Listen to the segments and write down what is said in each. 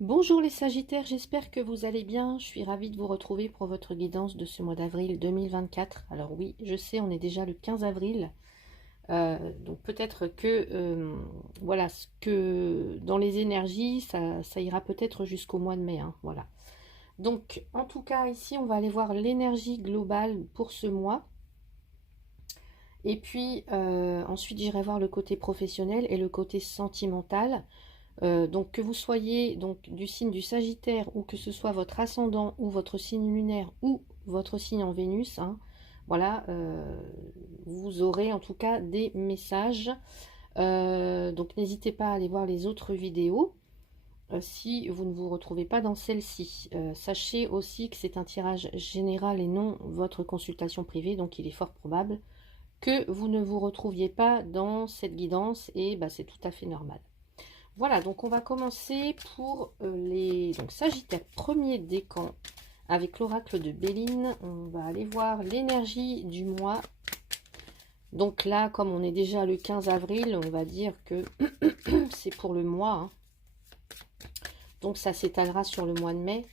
Bonjour les Sagittaires, j'espère que vous allez bien. Je suis ravie de vous retrouver pour votre guidance de ce mois d'avril 2024. Alors oui, je sais, on est déjà le 15 avril. Donc peut-être que voilà, ce que dans les énergies, ça ira peut-être jusqu'au mois de mai, hein, voilà. Donc en tout cas, ici, on va aller voir l'énergie globale pour ce mois. Et puis ensuite, j'irai voir le côté professionnel et le côté sentimental. Donc que vous soyez donc du signe du Sagittaire ou que ce soit votre ascendant ou votre signe lunaire ou votre signe en Vénus, hein, voilà, vous aurez en tout cas des messages. Donc n'hésitez pas à aller voir les autres vidéos si vous ne vous retrouvez pas dans celle-ci. Sachez aussi que c'est un tirage général et non votre consultation privée, donc il est fort probable que vous ne vous retrouviez pas dans cette guidance et bah, c'est tout à fait normal. Voilà, donc on va commencer pour les donc Sagittaires premier décan avec l'oracle de Béline. On va aller voir l'énergie du mois. Donc là, comme on est déjà le 15 avril, on va dire que c'est pour le mois, hein. Donc ça s'étalera sur le mois de mai.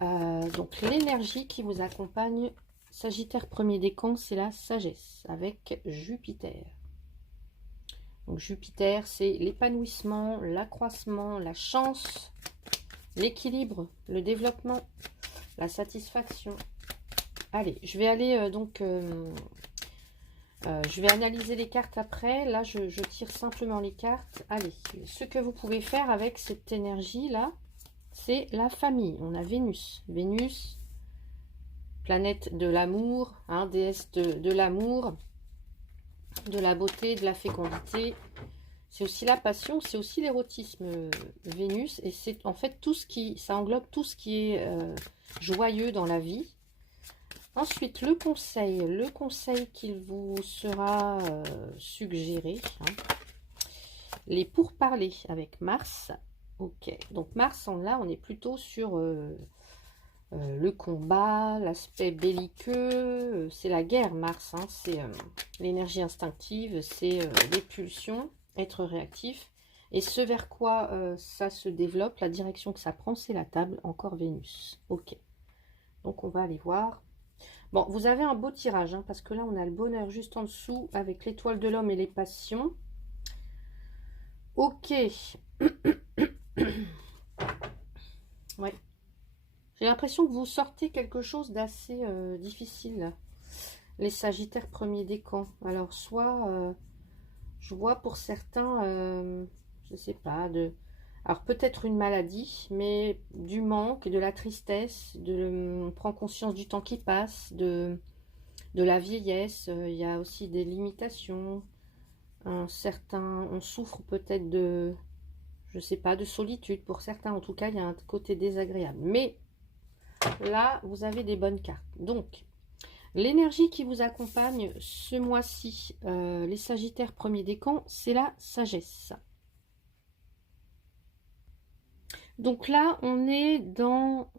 Donc l'énergie qui vous accompagne, Sagittaire premier décan, c'est la sagesse avec Jupiter. Donc Jupiter, c'est l'épanouissement, l'accroissement, la chance, l'équilibre, le développement, la satisfaction. Allez, je vais aller je vais analyser les cartes après. Là, je tire simplement les cartes. Allez, ce que vous pouvez faire avec cette énergie-là, c'est la famille. On a Vénus. Vénus, planète de l'amour, hein, déesse de l'amour, de la beauté, de la fécondité. C'est aussi la passion, c'est aussi l'érotisme, Vénus. Et c'est en fait tout ce qui, ça englobe tout ce qui est joyeux dans la vie. Ensuite, le conseil qu'il vous sera suggéré, hein, les pourparlers avec Mars. Ok, donc Mars, là, on est plutôt sur le combat, l'aspect belliqueux, c'est la guerre, Mars, hein, c'est l'énergie instinctive, c'est les pulsions, être réactif. Et ce vers quoi ça se développe, la direction que ça prend, c'est la table, encore Vénus. Ok, donc on va aller voir. Bon, vous avez un beau tirage, hein, parce que là, on a le bonheur juste en dessous avec l'étoile de l'homme et les passions. Ok. Ouais. J'ai l'impression que vous sortez quelque chose d'assez difficile, les Sagittaires premier décan. Alors, soit, je vois pour certains, je sais pas, alors peut-être une maladie, mais du manque, de la tristesse, on prend conscience du temps qui passe, de la vieillesse, il y a aussi des limitations, on souffre peut-être de, je sais pas, de solitude pour certains, en tout cas il y a un côté désagréable. Mais là, vous avez des bonnes cartes. Donc, l'énergie qui vous accompagne ce mois-ci, les Sagittaires premier décan, c'est la sagesse. Donc là, on est dans...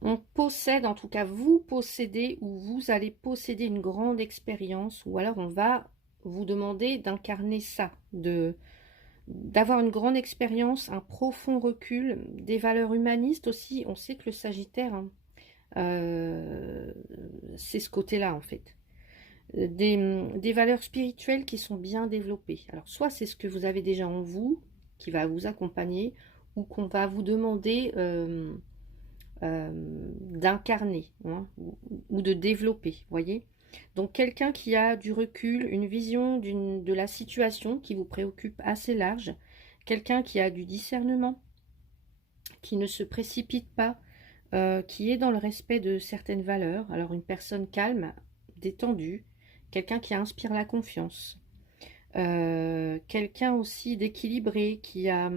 on possède, en tout cas vous possédez ou vous allez posséder une grande expérience, ou alors on va vous demander d'incarner ça, d'avoir une grande expérience, un profond recul, des valeurs humanistes aussi. On sait que le Sagittaire, hein, c'est ce côté-là en fait. Des valeurs spirituelles qui sont bien développées. Alors soit c'est ce que vous avez déjà en vous, qui va vous accompagner, ou qu'on va vous demander d'incarner, hein, ou de développer, voyez. Donc quelqu'un qui a du recul, une vision de la situation qui vous préoccupe assez large, quelqu'un qui a du discernement, qui ne se précipite pas, qui est dans le respect de certaines valeurs. Alors une personne calme, détendue, quelqu'un qui inspire la confiance, quelqu'un aussi d'équilibré, qui a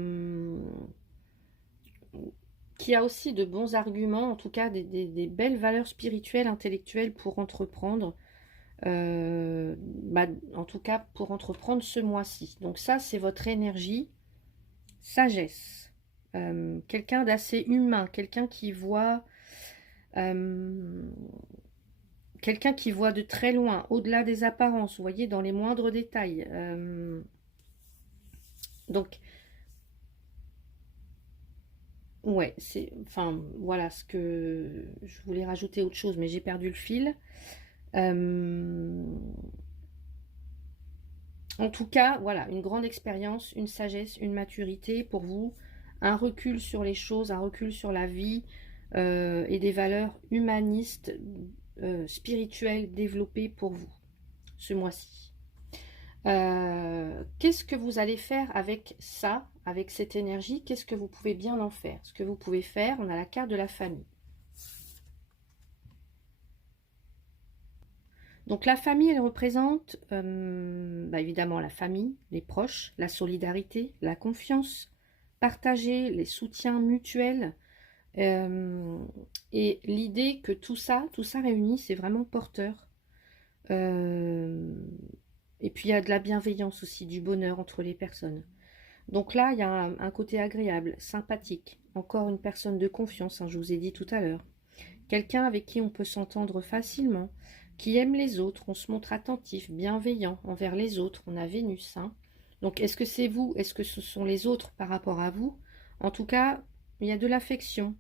aussi de bons arguments, en tout cas des belles valeurs spirituelles, intellectuelles pour entreprendre, en tout cas pour entreprendre ce mois-ci. Donc ça, c'est votre énergie sagesse. Quelqu'un d'assez humain, euh, quelqu'un qui voit de très loin, au-delà des apparences, vous voyez, dans les moindres détails. Donc, ouais, c'est... Enfin, voilà ce que... Je voulais rajouter autre chose, mais j'ai perdu le fil. En tout cas, voilà, une grande expérience, une sagesse, une maturité pour vous, un recul sur les choses, un recul sur la vie et des valeurs humanistes, spirituelles développées pour vous ce mois-ci. Qu'est-ce que vous allez faire avec ça, avec cette énergie? Qu'est-ce que vous pouvez bien en faire? Ce que vous pouvez faire, on a la carte de la famille. Donc la famille, elle représente évidemment la famille, les proches, la solidarité, la confiance, partager, les soutiens mutuels. Et l'idée que tout ça réuni, c'est vraiment porteur. Et puis il y a de la bienveillance aussi, du bonheur entre les personnes. Donc là, il y a un côté agréable, sympathique. Encore une personne de confiance, hein, je vous ai dit tout à l'heure. Quelqu'un avec qui on peut s'entendre facilement, qui aime les autres, on se montre attentif, bienveillant envers les autres. On a Vénus. Hein. Donc est-ce que c'est vous? Est-ce que ce sont les autres par rapport à vous? En tout cas, il y a de l'affection,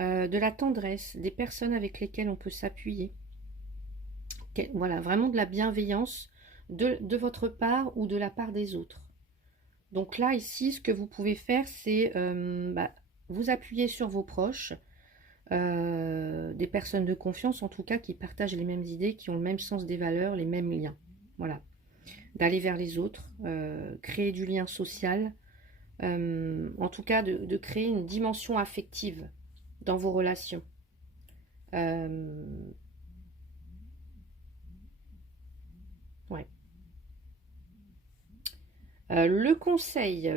de la tendresse, des personnes avec lesquelles on peut s'appuyer. Voilà, vraiment de la bienveillance de votre part ou de la part des autres. Donc là, ici, ce que vous pouvez faire, c'est vous appuyer sur vos proches, des personnes de confiance, en tout cas, qui partagent les mêmes idées, qui ont le même sens des valeurs, les mêmes liens. Voilà. D'aller vers les autres, créer du lien social, en tout cas, de créer une dimension affective dans vos relations. Ouais. Le conseil,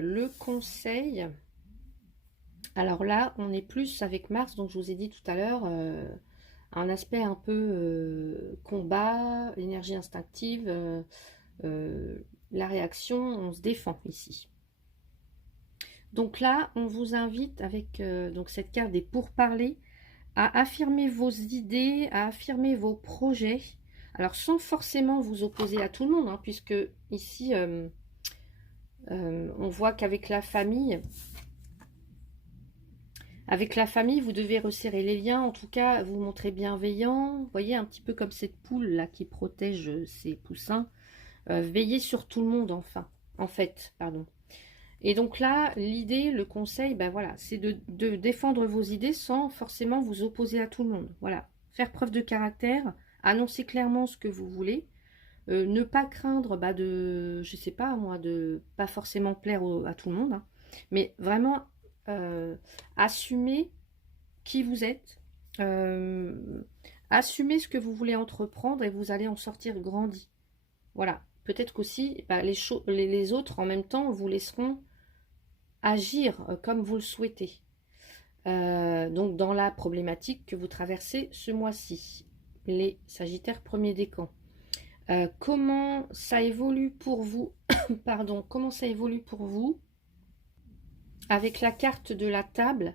alors là, on est plus avec Mars, donc je vous ai dit tout à l'heure, un aspect un peu combat, énergie instinctive, la réaction, on se défend ici. Donc là, on vous invite avec donc cette carte des pourparlers à affirmer vos idées, à affirmer vos projets, alors sans forcément vous opposer à tout le monde, hein, puisque ici, on voit qu'avec la famille, vous devez resserrer les liens, en tout cas, vous montrer bienveillant. Vous voyez, un petit peu comme cette poule-là qui protège ses poussins. Veillez sur tout le monde, en fait, pardon. Et donc là, l'idée, le conseil, ben voilà, c'est de défendre vos idées sans forcément vous opposer à tout le monde. Voilà, faire preuve de caractère, annoncer clairement ce que vous voulez, ne pas craindre je sais pas moi, de pas forcément plaire à tout le monde, hein, mais vraiment assumer qui vous êtes, assumer ce que vous voulez entreprendre et vous allez en sortir grandi. Voilà, peut-être qu'aussi les autres en même temps vous laisseront agir comme vous le souhaitez. Donc dans la problématique que vous traversez ce mois-ci, les Sagittaires premier décan. Comment ça évolue pour vous pardon, comment ça évolue pour vous avec la carte de la table?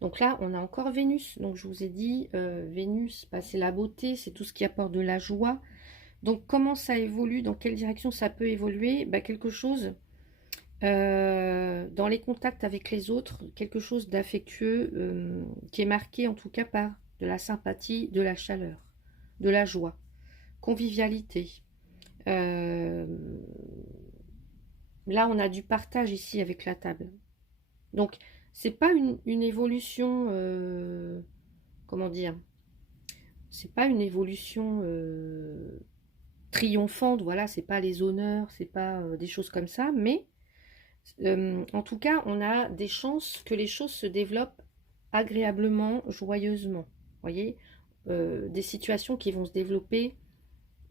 Donc là, on a encore Vénus. Donc je vous ai dit, Vénus, c'est la beauté, c'est tout ce qui apporte de la joie. Donc comment ça évolue? Dans quelle direction ça peut évoluer? Quelque chose dans les contacts avec les autres, quelque chose d'affectueux qui est marqué en tout cas par de la sympathie, de la chaleur, de la joie, convivialité. Là, on a du partage ici avec la table. Donc, c'est pas une évolution, comment dire, c'est pas une évolution triomphante, voilà, c'est pas les honneurs, c'est pas des choses comme ça, mais en tout cas, on a des chances que les choses se développent agréablement, joyeusement. Vous voyez, des situations qui vont se développer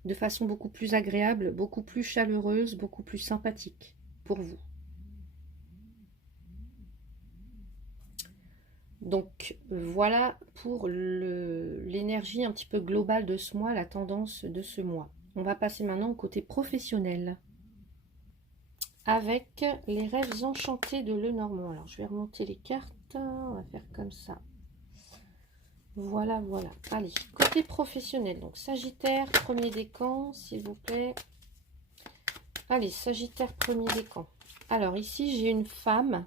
de façon beaucoup plus agréable, beaucoup plus chaleureuse, beaucoup plus sympathique pour vous. Donc voilà pour l'énergie un petit peu globale de ce mois, la tendance de ce mois. On va passer maintenant au côté professionnel avec les rêves enchantés de Lenormand. Alors je vais remonter les cartes, on va faire comme ça. Voilà, voilà. Allez, côté professionnel, donc Sagittaire, premier décan, s'il vous plaît. Allez, Sagittaire, premier décan. Alors ici, j'ai une femme.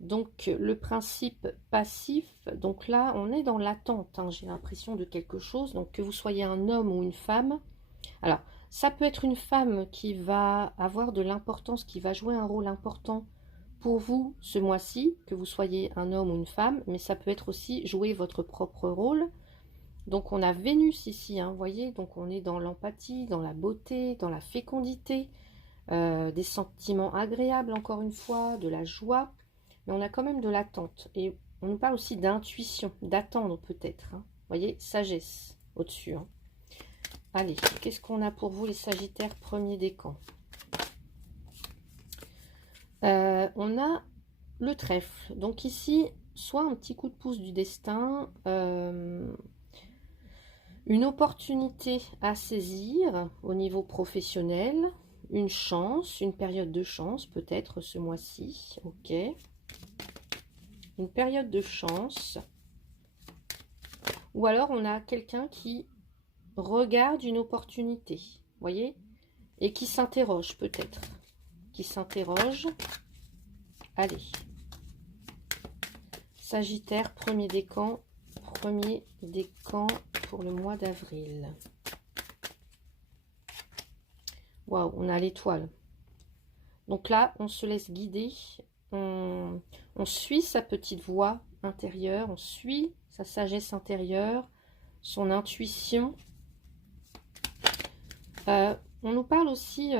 Donc le principe passif, donc là, on est dans l'attente, hein, j'ai l'impression de quelque chose. Donc que vous soyez un homme ou une femme. Alors, ça peut être une femme qui va avoir de l'importance, qui va jouer un rôle important pour vous ce mois-ci, que vous soyez un homme ou une femme, mais ça peut être aussi jouer votre propre rôle. Donc on a Vénus ici, hein, vous voyez, donc on est dans l'empathie, dans la beauté, dans la fécondité, des sentiments agréables encore une fois, de la joie, mais on a quand même de l'attente. Et on nous parle aussi d'intuition, d'attendre peut-être, hein. Vous voyez, sagesse au-dessus, hein. Allez, qu'est-ce qu'on a pour vous les Sagittaires, premier décan? On a le trèfle. Donc ici, soit un petit coup de pouce du destin, une opportunité à saisir au niveau professionnel, une chance, une période de chance peut-être ce mois-ci, ok. Une période de chance. Ou alors on a quelqu'un qui regarde une opportunité, vous voyez, et qui s'interroge peut-être. Qui s'interroge. Allez. Sagittaire, premier décan pour le mois d'avril. Waouh, on a l'étoile. Donc là, on se laisse guider, on suit sa petite voix intérieure, on suit sa sagesse intérieure, son intuition. On nous parle aussi,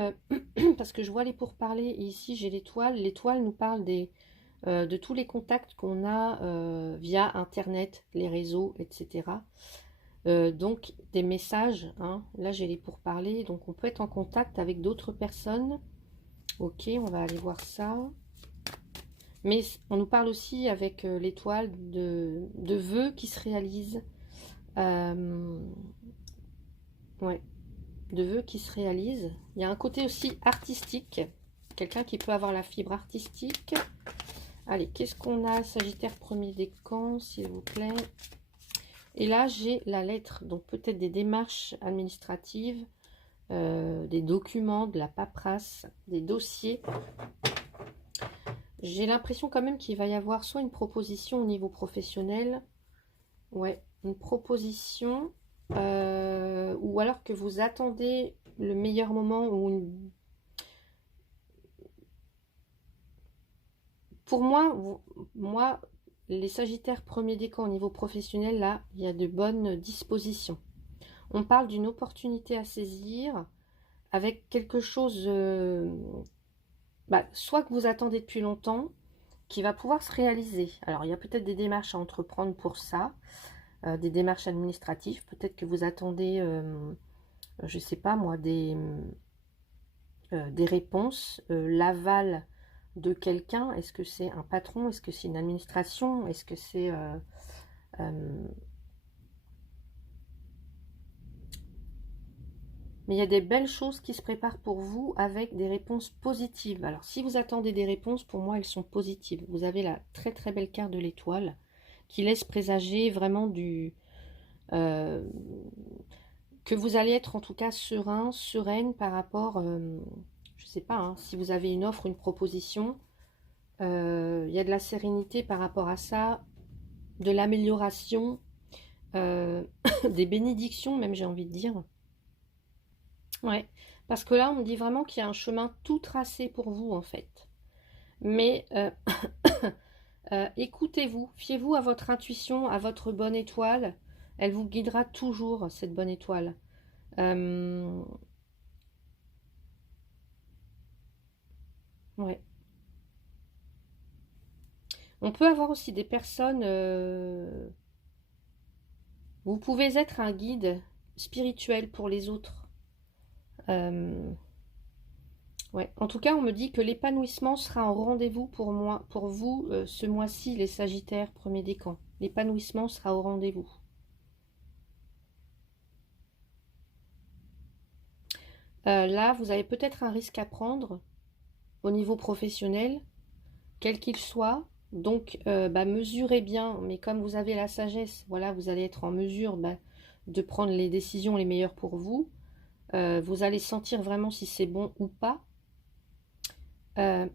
parce que je vois les pourparlers, et ici j'ai l'étoile. L'étoile nous parle de tous les contacts qu'on a via Internet, les réseaux, etc. Donc des messages, hein. Là j'ai les pourparlers, donc on peut être en contact avec d'autres personnes. Ok, on va aller voir ça. Mais on nous parle aussi avec l'étoile de vœux qui se réalisent. Ouais, de vœux qui se réalisent. Il y a un côté aussi artistique. Quelqu'un qui peut avoir la fibre artistique. Allez, qu'est-ce qu'on a? Sagittaire, premier décan, s'il vous plaît. Et là, j'ai la lettre. Donc peut-être des démarches administratives, des documents, de la paperasse, des dossiers. J'ai l'impression quand même qu'il va y avoir soit une proposition au niveau professionnel, ouais, une proposition, ou alors que vous attendez le meilleur moment ou une... Pour moi, les Sagittaires premier décan au niveau professionnel, là, il y a de bonnes dispositions. On parle d'une opportunité à saisir avec quelque chose, soit que vous attendez depuis longtemps, qui va pouvoir se réaliser. Alors, il y a peut-être des démarches à entreprendre pour ça, des démarches administratives. Peut-être que vous attendez, je ne sais pas moi, des réponses, l'aval de quelqu'un. Est-ce que c'est un patron? Est-ce que c'est une administration? Est-ce que c'est... Mais il y a des belles choses qui se préparent pour vous avec des réponses positives. Alors, si vous attendez des réponses, pour moi, elles sont positives. Vous avez la très très belle carte de l'étoile qui laisse présager vraiment que vous allez être en tout cas serein, sereine par rapport, je sais pas, hein, si vous avez une offre, une proposition, il y a de la sérénité par rapport à ça, de l'amélioration, des bénédictions même, j'ai envie de dire. Ouais, parce que là, on me dit vraiment qu'il y a un chemin tout tracé pour vous, en fait. Mais écoutez-vous, fiez-vous à votre intuition, à votre bonne étoile. Elle vous guidera toujours, cette bonne étoile. Ouais. On peut avoir aussi des personnes... vous pouvez être un guide spirituel pour les autres. Ouais. En tout cas, on me dit que l'épanouissement sera au rendez-vous pour moi, pour vous, ce mois-ci, les Sagittaires, premier décan. L'épanouissement sera au rendez-vous. Là, vous avez peut-être un risque à prendre au niveau professionnel, quel qu'il soit. Donc, mesurez bien, mais comme vous avez la sagesse, voilà, vous allez être en mesure de prendre les décisions les meilleures pour vous. Vous allez sentir vraiment si c'est bon ou pas. Euh,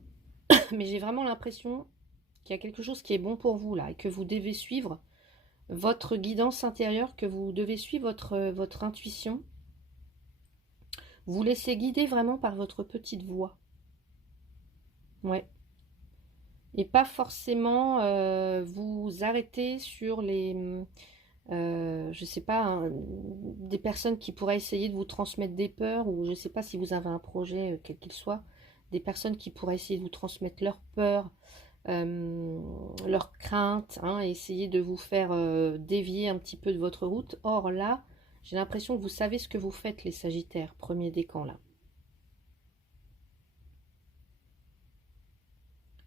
mais j'ai vraiment l'impression qu'il y a quelque chose qui est bon pour vous là et que vous devez suivre votre guidance intérieure, que vous devez suivre votre intuition. Vous laissez guider vraiment par votre petite voix. Ouais. Et pas forcément vous arrêter sur je sais pas, des personnes qui pourraient essayer de vous transmettre des peurs, ou je sais pas si vous avez un projet, quel qu'il soit, des personnes qui pourraient essayer de vous transmettre leurs peurs, leurs craintes, hein, et essayer de vous faire dévier un petit peu de votre route. Or là, j'ai l'impression que vous savez ce que vous faites, les Sagittaires, premier décan là.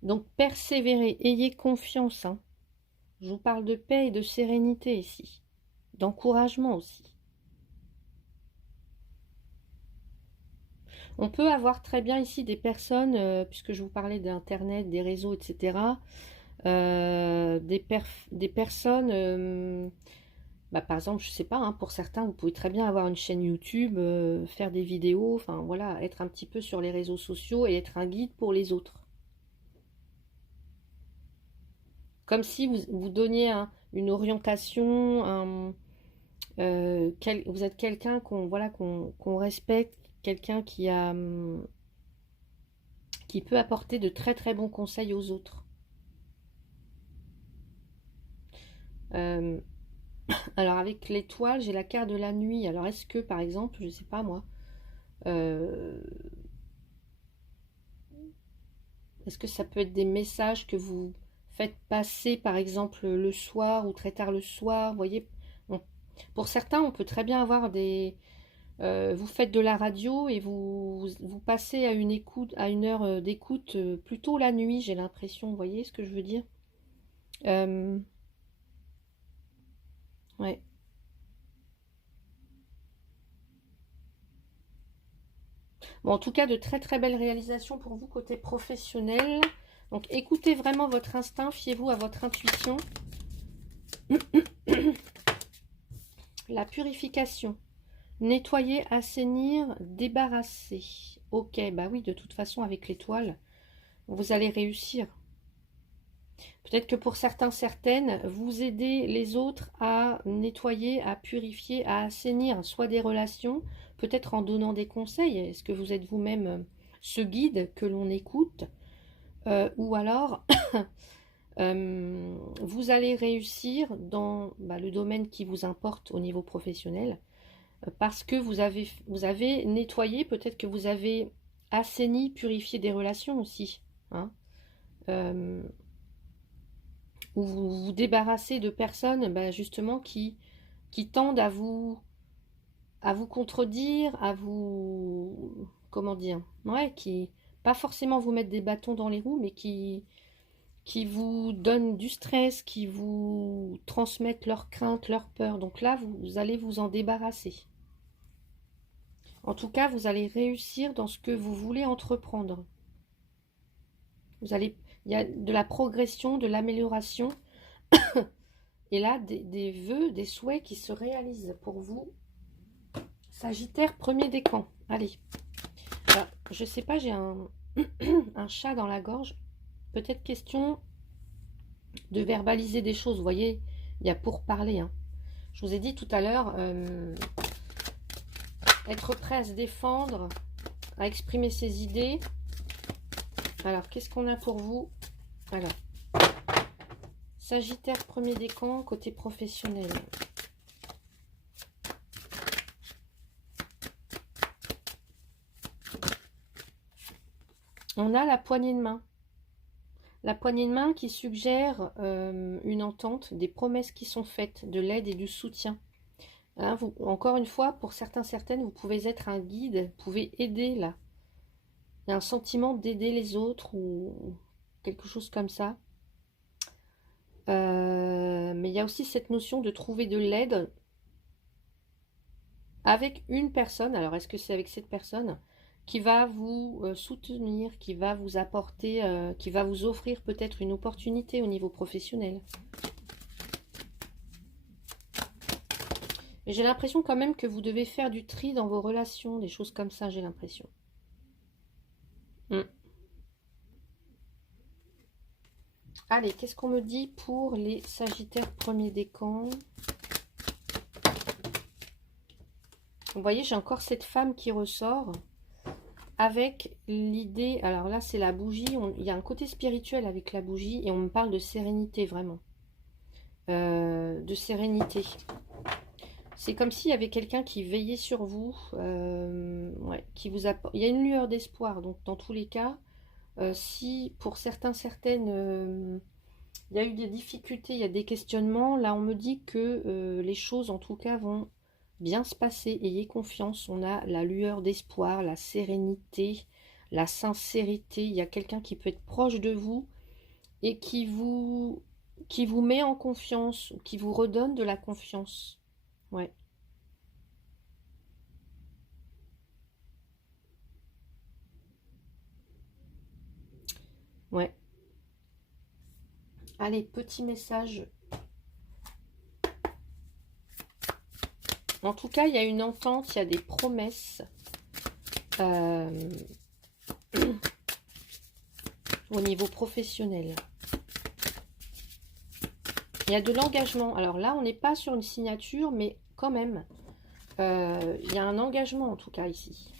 Donc persévérez, ayez confiance, hein. Je vous parle de paix et de sérénité ici, d'encouragement aussi. On peut avoir très bien ici des personnes, puisque je vous parlais d'Internet, des réseaux, etc., des personnes, bah, par exemple, je sais pas, hein, pour certains, vous pouvez très bien avoir une chaîne YouTube, faire des vidéos, enfin voilà, être un petit peu sur les réseaux sociaux et être un guide pour les autres. Comme si vous donniez une orientation, vous êtes quelqu'un qu'on respecte, quelqu'un qui peut apporter de très très bons conseils aux autres. Euh, alors avec l'étoile, j'ai la carte de la nuit. Alors est-ce que par exemple, je sais pas moi, euh, est-ce que ça peut être des messages que vous faites passer par exemple le soir ou très tard le soir, vous voyez, pour certains, on peut très bien avoir vous faites de la radio et vous passez à une écoute, à une heure d'écoute plutôt la nuit, j'ai l'impression. Vous voyez ce que je veux dire? Euh, ouais. Bon, en tout cas, de très très belles réalisations pour vous côté professionnel. Donc, écoutez vraiment votre instinct, fiez-vous à votre intuition. La purification. Nettoyer, assainir, débarrasser. Ok, bah oui, de toute façon, avec l'étoile, vous allez réussir. Peut-être que pour certains, certaines, vous aidez les autres à nettoyer, à purifier, à assainir, soit des relations, peut-être en donnant des conseils. Est-ce que vous êtes vous-même ce guide que l'on écoute, ou alors vous allez réussir dans le domaine qui vous importe au niveau professionnel, parce que vous avez nettoyé, peut-être que vous avez assaini, purifié des relations aussi, hein. Euh, ou vous vous débarrassez de personnes justement qui tendent à vous contredire, à vous... Comment dire? Ouais, qui... Pas forcément vous mettre des bâtons dans les roues, mais qui vous donnent du stress, qui vous transmettent leurs craintes, leurs peurs. Donc là, vous allez vous en débarrasser. En tout cas, vous allez réussir dans ce que vous voulez entreprendre. Il y a de la progression, de l'amélioration. Et là, des vœux, des souhaits qui se réalisent pour vous. Sagittaire, premier décan. Allez. Alors, je sais pas, j'ai un chat dans la gorge. Peut-être question de verbaliser des choses. Vous voyez, il y a pour parler, hein. Je vous ai dit tout à l'heure, être prêt à se défendre, à exprimer ses idées. Alors, qu'est-ce qu'on a pour vous? Alors, Sagittaire, premier décan, côté professionnel. On a la poignée de main. La poignée de main qui suggère une entente, des promesses qui sont faites, de l'aide et du soutien. Hein, encore une fois, pour certains, certaines, vous pouvez être un guide, vous pouvez aider là. Il y a un sentiment d'aider les autres ou quelque chose comme ça. Mais il y a aussi cette notion de trouver de l'aide avec une personne. Alors, est-ce que c'est avec cette personne qui va vous soutenir, qui va vous apporter, qui va vous offrir peut-être une opportunité au niveau professionnel? Mais j'ai l'impression quand même que vous devez faire du tri dans vos relations, des choses comme ça, j'ai l'impression. Allez, qu'est-ce qu'on me dit pour les Sagittaires premier décan? Vous voyez, j'ai encore cette femme qui ressort avec l'idée, alors là c'est la bougie, il y a un côté spirituel avec la bougie et on me parle de sérénité vraiment. De sérénité. C'est comme s'il y avait quelqu'un qui veillait sur vous, ouais, qui vous apporte. Il y a une lueur d'espoir, donc dans tous les cas, si pour certaines, il y a eu des difficultés, il y a des questionnements, là on me dit que les choses en tout cas vont bien se passer, ayez confiance, on a la lueur d'espoir, la sérénité, la sincérité, il y a quelqu'un qui peut être proche de vous et qui vous met en confiance, ou qui vous redonne de la confiance. Ouais. Ouais. Allez, petit message. En tout cas, il y a une entente, il y a des promesses. Au niveau professionnel. Il y a de l'engagement. Alors là, on n'est pas sur une signature, mais quand même, il y a un engagement en tout cas ici.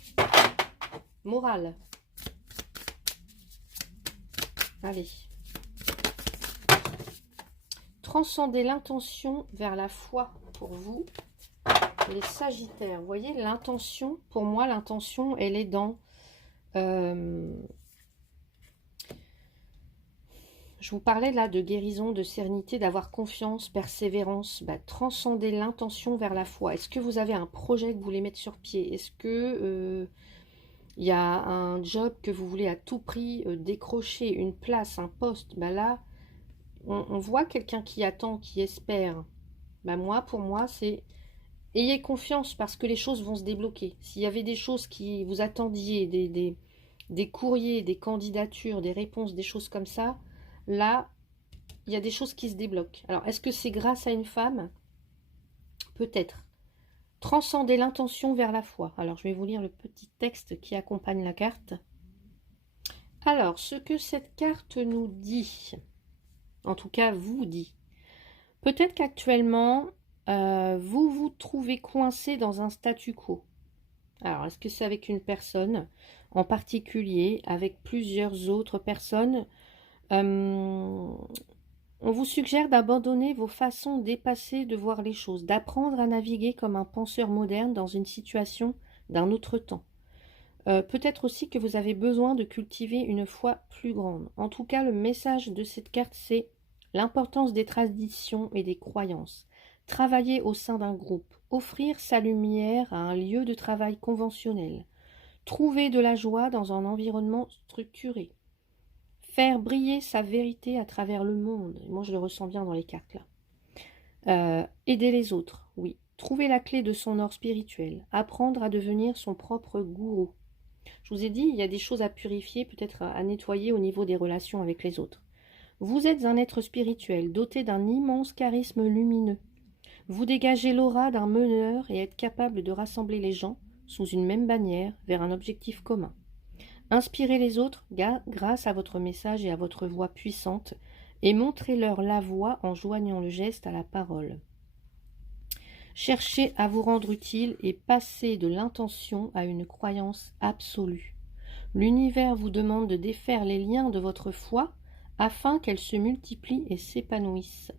Moral. Allez. Transcender l'intention vers la foi pour vous, les Sagittaires. Vous voyez, l'intention, pour moi, l'intention, elle est dans... je vous parlais là de guérison, de sérénité, d'avoir confiance, persévérance, transcender l'intention vers la foi. Est-ce que vous avez un projet que vous voulez mettre sur pied? Est-ce que il y a un job que vous voulez à tout prix décrocher, une place, un poste? Là, on voit quelqu'un qui attend, qui espère. Pour moi, c'est ayez confiance parce que les choses vont se débloquer. S'il y avait des choses qui vous attendiez, des courriers, des candidatures, des réponses, des choses comme ça, là, il y a des choses qui se débloquent. Alors, est-ce que c'est grâce à une femme? Peut-être. Transcender l'intention vers la foi. Alors, je vais vous lire le petit texte qui accompagne la carte. Alors, ce que cette carte nous dit, en tout cas vous dit, peut-être qu'actuellement, vous vous trouvez coincé dans un statu quo. Alors, est-ce que c'est avec une personne en particulier, avec plusieurs autres personnes? On vous suggère d'abandonner vos façons dépassées de voir les choses, d'apprendre à naviguer comme un penseur moderne dans une situation d'un autre temps. Peut-être aussi que vous avez besoin de cultiver une foi plus grande. En tout cas, le message de cette carte, c'est l'importance des traditions et des croyances. Travailler au sein d'un groupe, offrir sa lumière à un lieu de travail conventionnel, trouver de la joie dans un environnement structuré, faire briller sa vérité à travers le monde. Et moi, je le ressens bien dans les cartes là. Aider les autres, oui. Trouver la clé de son or spirituel, apprendre à devenir son propre gourou. Je vous ai dit, il y a des choses à purifier, peut-être à nettoyer au niveau des relations avec les autres. Vous êtes un être spirituel, doté d'un immense charisme lumineux. Vous dégagez l'aura d'un meneur et êtes capable de rassembler les gens sous une même bannière vers un objectif commun. Inspirez les autres grâce à votre message et à votre voix puissante et montrez-leur la voie en joignant le geste à la parole. Cherchez à vous rendre utile et passez de l'intention à une croyance absolue. L'univers vous demande de défaire les liens de votre foi afin qu'elle se multiplie et s'épanouisse.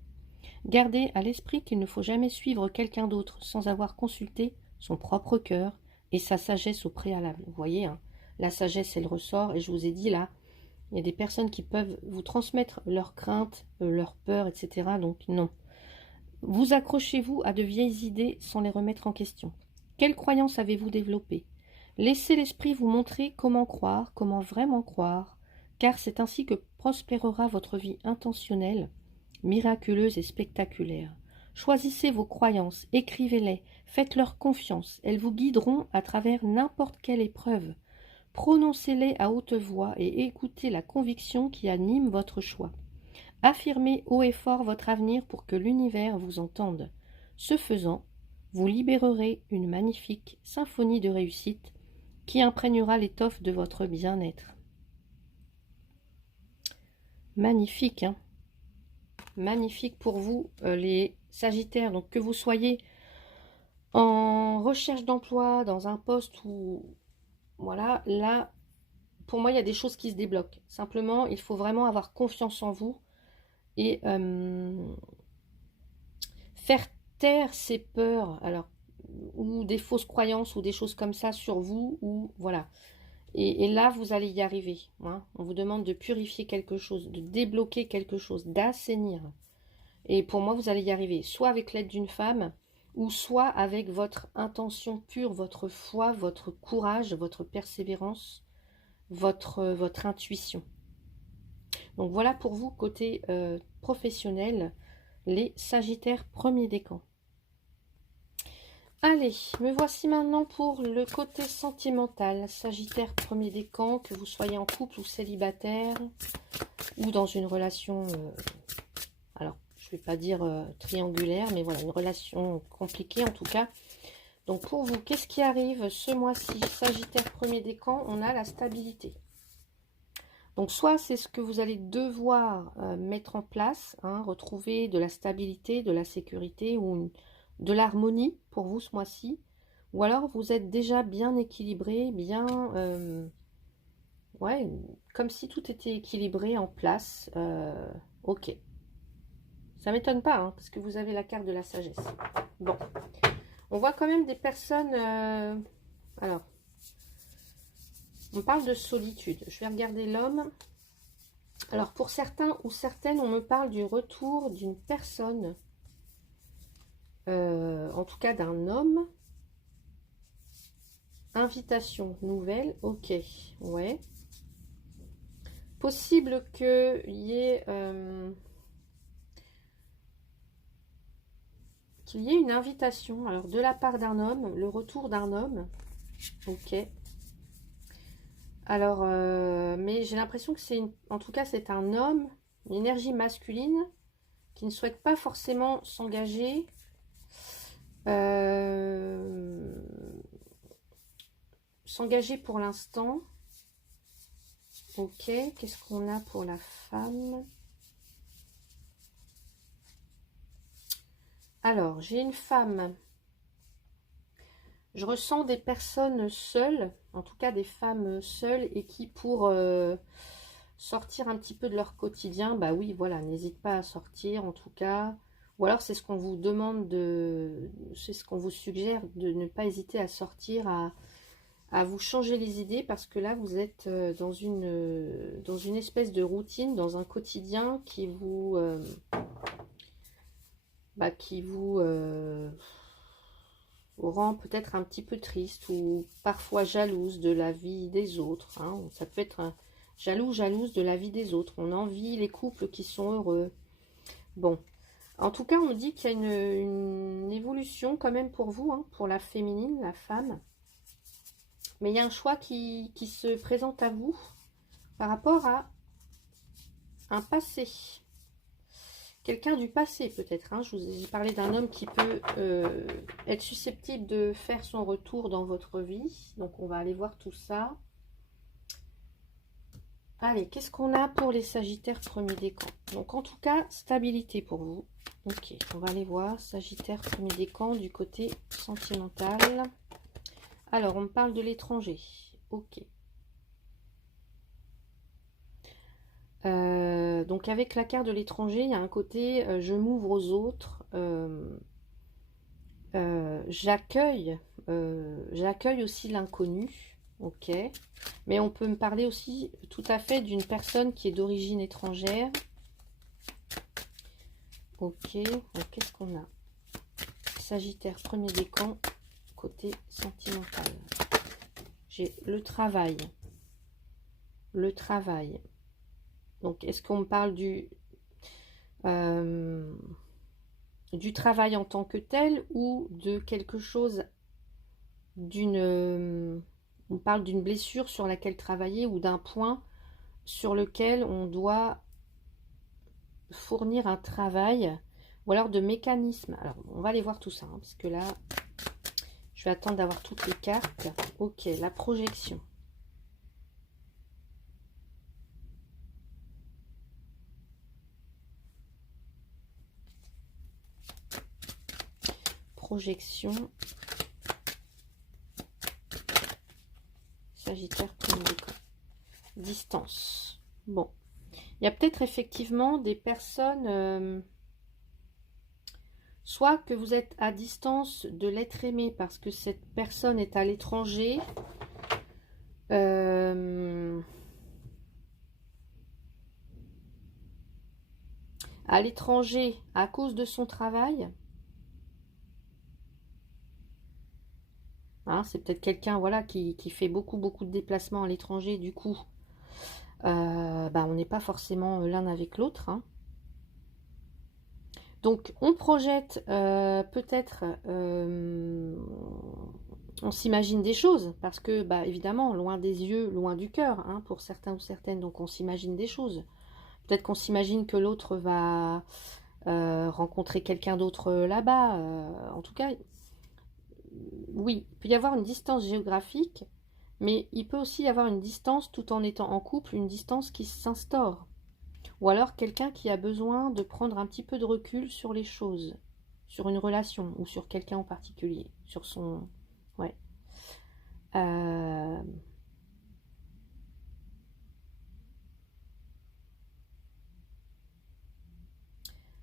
Gardez à l'esprit qu'il ne faut jamais suivre quelqu'un d'autre sans avoir consulté son propre cœur et sa sagesse au préalable. Vous voyez, hein, la sagesse, elle ressort, et je vous ai dit là, il y a des personnes qui peuvent vous transmettre leurs craintes, leurs peurs, etc. Donc non. Vous accrochez-vous à de vieilles idées sans les remettre en question. Quelles croyances avez-vous développées? Laissez l'esprit vous montrer comment croire, comment vraiment croire, car c'est ainsi que prospérera votre vie intentionnelle, miraculeuse et spectaculaire. Choisissez vos croyances, écrivez-les, faites-leur confiance, elles vous guideront à travers n'importe quelle épreuve. Prononcez-les à haute voix et écoutez la conviction qui anime votre choix. Affirmez haut et fort votre avenir pour que l'univers vous entende. Ce faisant, vous libérerez une magnifique symphonie de réussite qui imprégnera l'étoffe de votre bien-être. Magnifique, hein? magnifique pour vous, les Sagittaires. Donc que vous soyez en recherche d'emploi, dans un poste ou voilà, là, pour moi, il y a des choses qui se débloquent. Simplement, il faut vraiment avoir confiance en vous et faire taire ses peurs, alors, ou des fausses croyances ou des choses comme ça sur vous, ou voilà. Et là, vous allez y arriver. Hein. On vous demande de purifier quelque chose, de débloquer quelque chose, d'assainir. Et pour moi, vous allez y arriver, soit avec l'aide d'une femme, ou soit avec votre intention pure, votre foi, votre courage, votre persévérance, votre intuition. Donc voilà pour vous, côté professionnel, les Sagittaires premier décan. Allez, me voici maintenant pour le côté sentimental. Sagittaire premier décan, que vous soyez en couple ou célibataire, ou dans une relation, alors je ne vais pas dire triangulaire, mais voilà, une relation compliquée en tout cas. Donc pour vous, qu'est-ce qui arrive ce mois-ci? Sagittaire premier décan, on a la stabilité. Donc soit c'est ce que vous allez devoir mettre en place, hein, retrouver de la stabilité, de la sécurité ou de l'harmonie pour vous ce mois-ci. Ou alors vous êtes déjà bien équilibré, bien... ouais, comme si tout était équilibré en place. Ok. Ça m'étonne pas, hein, parce que vous avez la carte de la sagesse. Bon. On voit quand même des personnes... alors, on parle de solitude. Je vais regarder l'homme. Alors, pour certains ou certaines, on me parle du retour d'une personne, en tout cas d'un homme. Invitation nouvelle, ok, ouais. Possible qu'il y ait... une invitation, alors de la part d'un homme, le retour d'un homme, ok. Alors, mais j'ai l'impression que c'est, en tout cas, c'est un homme, une énergie masculine, qui ne souhaite pas forcément s'engager, pour l'instant. Ok, qu'est-ce qu'on a pour la femme? Alors, j'ai une femme. Je ressens des personnes seules, en tout cas des femmes seules, et qui pour sortir un petit peu de leur quotidien, bah oui, voilà, n'hésite pas à sortir en tout cas. Ou alors c'est ce qu'on vous demande c'est ce qu'on vous suggère, de ne pas hésiter à sortir, à vous changer les idées, parce que là vous êtes dans une espèce de routine, dans un quotidien qui vous rend peut-être un petit peu triste ou parfois jalouse de la vie des autres. Hein. Ça peut être jalouse de la vie des autres. On envie les couples qui sont heureux. Bon, en tout cas, on me dit qu'il y a une évolution quand même pour vous, hein, pour la féminine, la femme. Mais il y a un choix qui se présente à vous par rapport à un passé. Quelqu'un du passé peut-être, hein. Je vous ai parlé d'un homme qui peut être susceptible de faire son retour dans votre vie. Donc on va aller voir tout ça. Allez, qu'est-ce qu'on a pour les Sagittaires premier décan? Donc en tout cas, stabilité pour vous. Ok, on va aller voir Sagittaire premier décan du côté sentimental. Alors, on me parle de l'étranger. Ok. Donc avec la carte de l'étranger, il y a un côté je m'ouvre aux autres, j'accueille aussi l'inconnu, ok, mais on peut me parler aussi tout à fait d'une personne qui est d'origine étrangère, ok. Donc qu'est-ce qu'on a? Sagittaire premier décan, côté sentimental. J'ai le travail. Donc, est-ce qu'on me parle du travail en tant que tel ou de quelque chose, on parle d'une blessure sur laquelle travailler ou d'un point sur lequel on doit fournir un travail ou alors de mécanismes. Alors, on va aller voir tout ça, hein, parce que là, je vais attendre d'avoir toutes les cartes. Ok, la projection. projection. Sagittaire, plein de décor. Distance. Bon. Il y a peut-être effectivement des personnes, soit que vous êtes à distance de l'être aimé parce que cette personne est à l'étranger. À l'étranger à cause de son travail. Hein, c'est peut-être quelqu'un voilà, qui fait beaucoup de déplacements à l'étranger. Du coup, on n'est pas forcément l'un avec l'autre. Hein. Donc, on projette peut-être, on s'imagine des choses, parce que, évidemment, loin des yeux, loin du cœur, hein, pour certains ou certaines, donc on s'imagine des choses. Peut-être qu'on s'imagine que l'autre va rencontrer quelqu'un d'autre là-bas. En tout cas, oui, il peut y avoir une distance géographique, mais il peut aussi y avoir une distance tout en étant en couple, une distance qui s'instaure. Ou alors quelqu'un qui a besoin de prendre un petit peu de recul sur les choses, sur une relation ou sur quelqu'un en particulier, sur son... Ouais.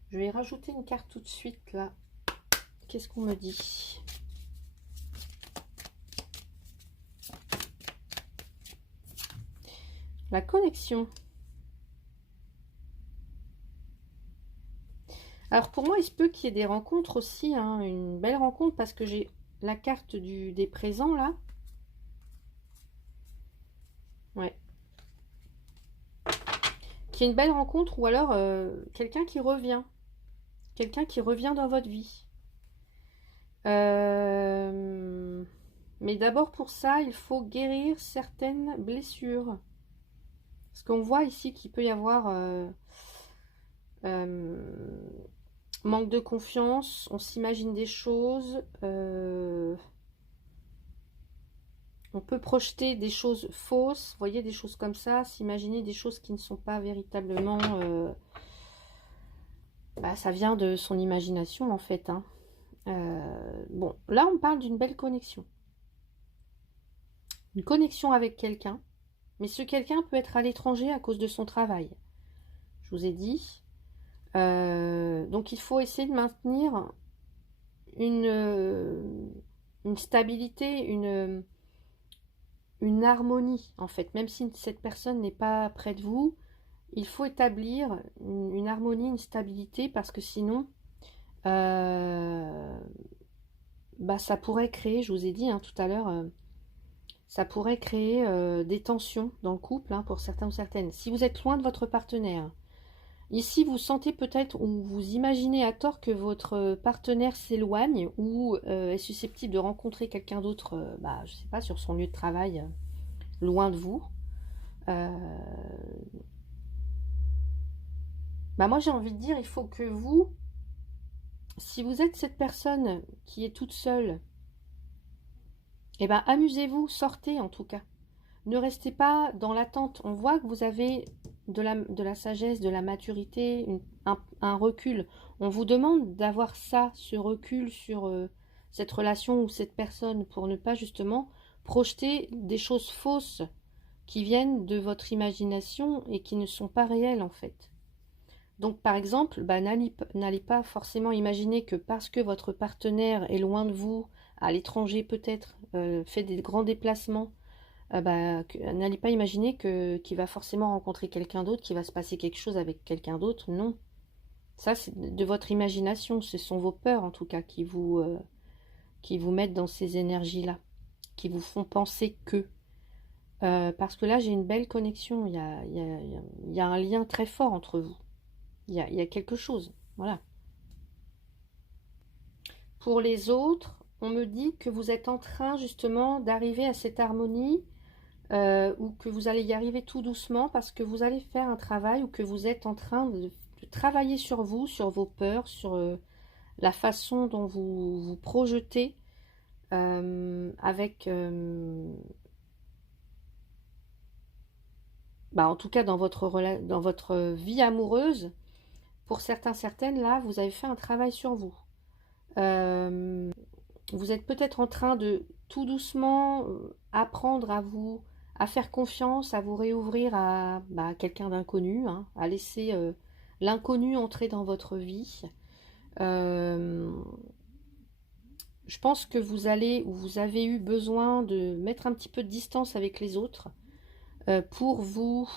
Je vais rajouter une carte tout de suite là. Qu'est-ce qu'on me dit ? La connexion. Alors pour moi, il se peut qu'il y ait des rencontres aussi, hein, une belle rencontre, parce que j'ai la carte des présents là. Ouais. Qu'il y ait une belle rencontre ou alors quelqu'un qui revient. Quelqu'un qui revient dans votre vie. Mais d'abord pour ça, il faut guérir certaines blessures. Parce qu'on voit ici qu'il peut y avoir manque de confiance, on s'imagine des choses, on peut projeter des choses fausses, vous voyez, des choses comme ça, s'imaginer des choses qui ne sont pas véritablement... ça vient de son imagination en fait. Hein. Bon, là on parle d'une belle connexion. Une connexion avec quelqu'un, mais ce quelqu'un peut être à l'étranger à cause de son travail. Je vous ai dit. Donc il faut essayer de maintenir une stabilité, une harmonie en fait. Même si cette personne n'est pas près de vous, il faut établir une harmonie, une stabilité, parce que sinon ça pourrait créer, je vous ai dit hein, tout à l'heure, ça pourrait créer des tensions dans le couple, hein, pour certains ou certaines. Si vous êtes loin de votre partenaire, ici vous sentez peut-être ou vous imaginez à tort que votre partenaire s'éloigne ou est susceptible de rencontrer quelqu'un d'autre, je sais pas, sur son lieu de travail, loin de vous. Moi j'ai envie de dire, il faut que vous, si vous êtes cette personne qui est toute seule, amusez-vous, sortez en tout cas. Ne restez pas dans l'attente. On voit que vous avez de la sagesse, de la maturité, un recul. On vous demande d'avoir ça, ce recul sur cette relation ou cette personne, pour ne pas justement projeter des choses fausses qui viennent de votre imagination et qui ne sont pas réelles en fait. Donc par exemple, n'allez pas forcément imaginer que parce que votre partenaire est loin de vous, à l'étranger peut-être, fait des grands déplacements, n'allez pas imaginer qu'il va forcément rencontrer quelqu'un d'autre, qu'il va se passer quelque chose avec quelqu'un d'autre. Non. Ça, c'est de votre imagination. Ce sont vos peurs, en tout cas, qui vous mettent dans ces énergies-là, qui vous font penser que. Parce que là, j'ai une belle connexion. Il y a un lien très fort entre vous. Il y a quelque chose. Voilà. Pour les autres, on me dit que vous êtes en train, justement, d'arriver à cette harmonie, ou que vous allez y arriver tout doucement parce que vous allez faire un travail, ou que vous êtes en train de travailler sur vous, sur vos peurs, sur la façon dont vous vous projetez avec... en tout cas dans votre vie amoureuse. Pour certains, certaines, là, vous avez fait un travail sur vous. Vous êtes peut-être en train de tout doucement apprendre à faire confiance, à vous réouvrir à quelqu'un d'inconnu, hein, à laisser l'inconnu entrer dans votre vie. Euh, je pense que vous allez ou vous avez eu besoin de mettre un petit peu de distance avec les autres pour vous,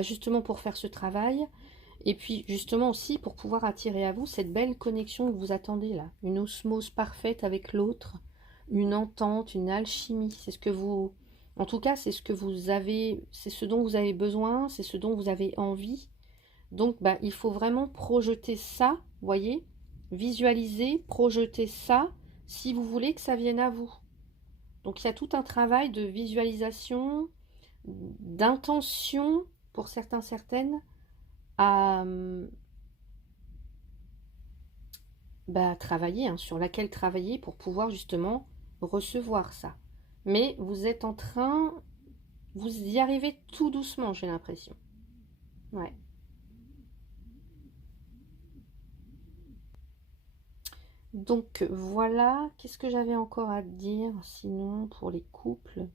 justement pour faire ce travail. Et puis justement aussi pour pouvoir attirer à vous cette belle connexion que vous attendez là, une osmose parfaite avec l'autre, une entente, une alchimie. C'est ce que vous, en tout cas, c'est ce que vous avez, c'est ce dont vous avez besoin, c'est ce dont vous avez envie. Donc, il faut vraiment projeter ça, voyez, visualiser, projeter ça, si vous voulez que ça vienne à vous. Donc, il y a tout un travail de visualisation, d'intention pour certains, certaines, à travailler, hein, sur laquelle travailler pour pouvoir justement recevoir ça. Mais vous êtes en train, vous y arrivez tout doucement, j'ai l'impression. Ouais. Donc voilà, qu'est-ce que j'avais encore à dire sinon pour les couples?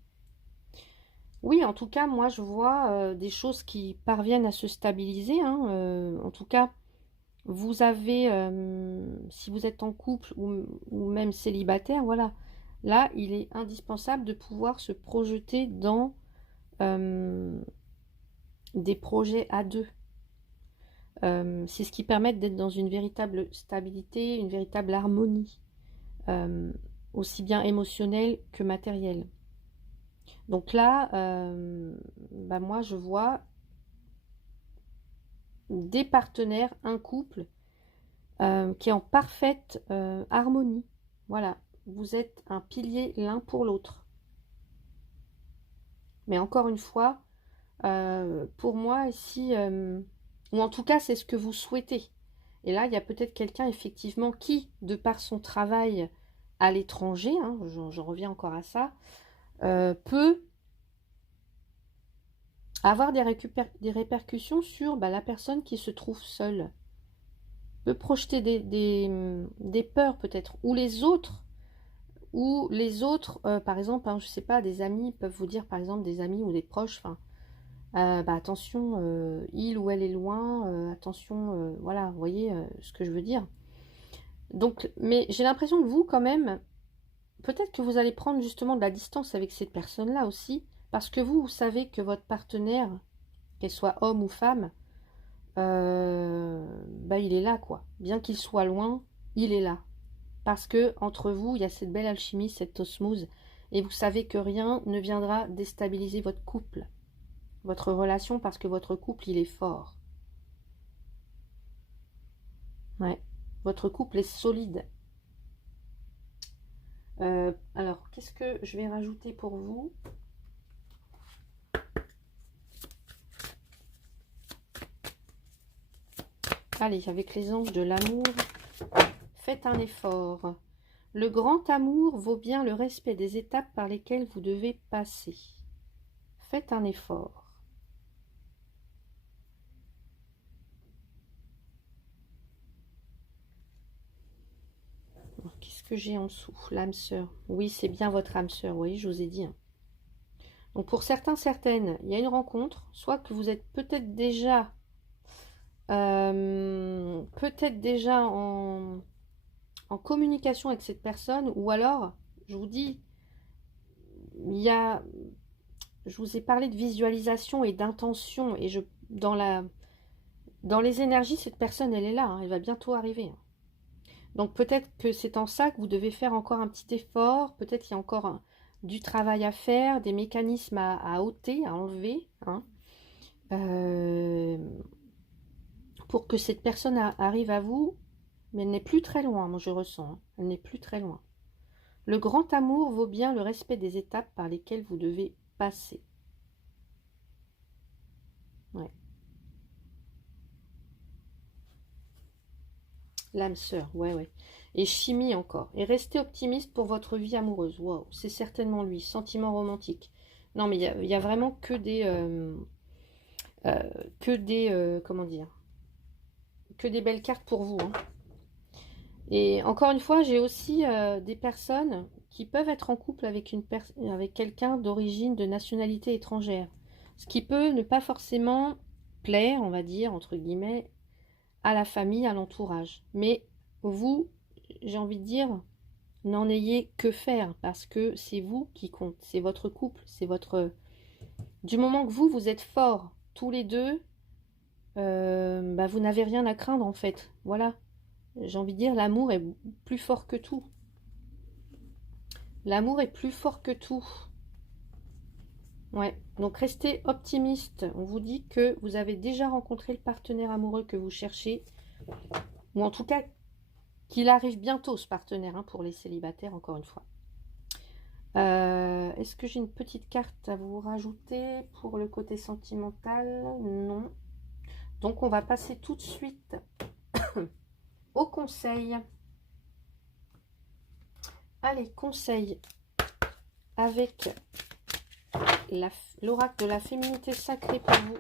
Oui, en tout cas, moi je vois des choses qui parviennent à se stabiliser, hein, en tout cas, vous avez, si vous êtes en couple ou même célibataire, voilà, là, il est indispensable de pouvoir se projeter dans des projets à deux. C'est ce qui permet d'être dans une véritable stabilité, une véritable harmonie, euh, aussi bien émotionnelle que matérielle. Donc là, moi je vois des partenaires, un couple qui est en parfaite harmonie. Voilà, vous êtes un pilier l'un pour l'autre. Mais encore une fois, pour moi ici, ou en tout cas c'est ce que vous souhaitez. Et là, il y a peut-être quelqu'un effectivement qui, de par son travail à l'étranger, hein, j'en reviens encore à ça, peut avoir des répercussions sur la personne qui se trouve seule. Peut projeter des peurs peut-être, ou les autres, par exemple, hein, je sais pas, des amis peuvent vous dire, par exemple, des amis ou des proches, enfin, attention, il ou elle est loin, attention, voilà, vous voyez ce que je veux dire. Donc, mais j'ai l'impression que vous, quand même, peut-être que vous allez prendre justement de la distance avec cette personne-là aussi, parce que vous savez que votre partenaire, qu'elle soit homme ou femme, il est là, quoi. Bien qu'il soit loin, il est là. Parce que entre vous, il y a cette belle alchimie, cette osmose, et vous savez que rien ne viendra déstabiliser votre couple, votre relation, parce que votre couple, il est fort. Ouais. Votre couple est solide. Alors, qu'est-ce que je vais rajouter pour vous? Allez, avec les anges de l'amour, faites un effort. Le grand amour vaut bien le respect des étapes par lesquelles vous devez passer. Faites un effort. Qu'est-ce que j'ai en dessous? L'âme sœur. Oui, c'est bien votre âme sœur, oui, je vous ai dit. Donc pour certains, certaines, il y a une rencontre, soit que vous êtes peut-être déjà en communication avec cette personne, ou alors, je vous dis, je vous ai parlé de visualisation et d'intention, et dans les énergies, cette personne, elle est là, hein, elle va bientôt arriver. Hein. Donc peut-être que c'est en ça que vous devez faire encore un petit effort, peut-être qu'il y a encore du travail à faire, des mécanismes à ôter, à enlever, hein, pour que cette personne arrive à vous, mais elle n'est plus très loin, moi je ressens, hein, elle n'est plus très loin. Le grand amour vaut bien le respect des étapes par lesquelles vous devez passer. Ouais. L'âme sœur, ouais, ouais. Et chimie encore. Et restez optimiste pour votre vie amoureuse. Waouh, c'est certainement lui. Sentiment romantique. Non, mais il y a vraiment comment dire, que des belles cartes pour vous. Hein. Et encore une fois, j'ai aussi des personnes qui peuvent être en couple avec, avec quelqu'un d'origine, de nationalité étrangère. Ce qui peut ne pas forcément plaire, on va dire, entre guillemets, à la famille, à l'entourage. Mais vous, j'ai envie de dire, n'en ayez que faire parce que c'est vous qui compte, c'est votre couple, c'est votre... Du moment que vous êtes forts, tous les deux, bah, vous n'avez rien à craindre en fait. Voilà. J'ai envie de dire, l'amour est plus fort que tout. L'amour est plus fort que tout. Ouais, donc restez optimiste. On vous dit que vous avez déjà rencontré le partenaire amoureux que vous cherchez. Ou en tout cas, qu'il arrive bientôt ce partenaire, hein, pour les célibataires, encore une fois. Est-ce que j'ai une petite carte à vous rajouter pour le côté sentimental? Non. Donc on va passer tout de suite au conseil. Allez, conseil avec l'oracle de la féminité sacrée pour vous.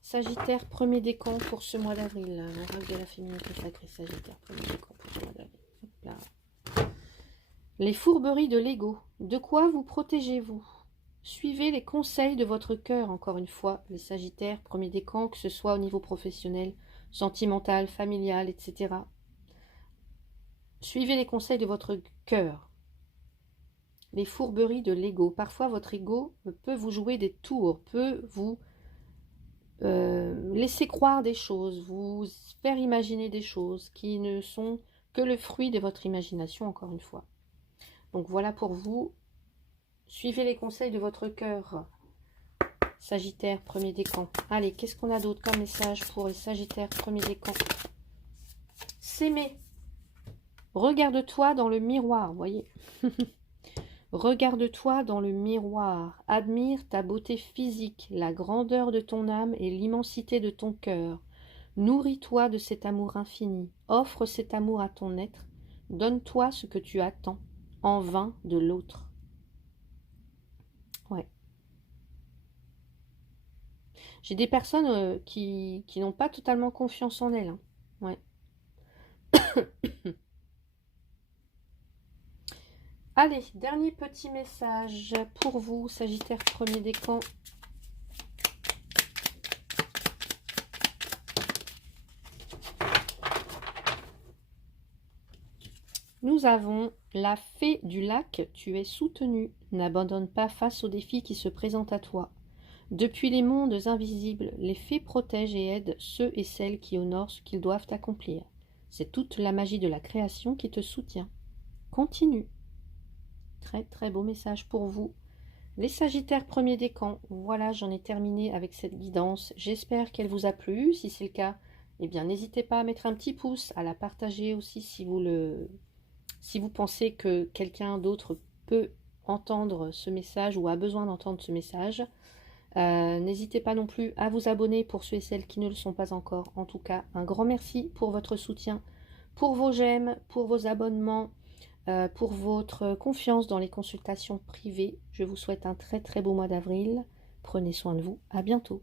Sagittaire, premier décan pour ce mois d'avril. L'oracle de la féminité sacrée, Sagittaire, premier décan pour ce mois d'avril. Là. Les fourberies de l'ego. De quoi vous protégez-vous? Suivez les conseils de votre cœur, encore une fois, les Sagittaires, premier décan, que ce soit au niveau professionnel, sentimental, familial, etc. Suivez les conseils de votre cœur. Les fourberies de l'ego. Parfois, votre ego peut vous jouer des tours, peut vous laisser croire des choses, vous faire imaginer des choses qui ne sont que le fruit de votre imagination, encore une fois. Donc voilà pour vous. Suivez les conseils de votre cœur. Sagittaire, premier décan. Allez, qu'est-ce qu'on a d'autre comme message pour les Sagittaires, premier décan? S'aimer. Regarde-toi dans le miroir, vous voyez. Regarde-toi dans le miroir. Admire ta beauté physique, la grandeur de ton âme et l'immensité de ton cœur. Nourris-toi de cet amour infini. Offre cet amour à ton être. Donne-toi ce que tu attends en vain de l'autre. Ouais. J'ai des personnes qui n'ont pas totalement confiance en elles. Hein. Ouais. Allez, dernier petit message pour vous, Sagittaire, premier décan. Nous avons la fée du lac, tu es soutenu. N'abandonne pas face aux défis qui se présentent à toi. Depuis les mondes invisibles, les fées protègent et aident ceux et celles qui honorent ce qu'ils doivent accomplir. C'est toute la magie de la création qui te soutient. Continue. Très très beau message pour vous. Les Sagittaires premier décan, voilà, j'en ai terminé avec cette guidance. J'espère qu'elle vous a plu. Si c'est le cas, eh bien n'hésitez pas à mettre un petit pouce, à la partager aussi si vous pensez que quelqu'un d'autre peut entendre ce message ou a besoin d'entendre ce message. N'hésitez pas non plus à vous abonner pour ceux et celles qui ne le sont pas encore. En tout cas, un grand merci pour votre soutien, pour vos j'aime, pour vos abonnements, pour votre confiance dans les consultations privées. Je vous souhaite un très très beau mois d'avril. Prenez soin de vous. À bientôt.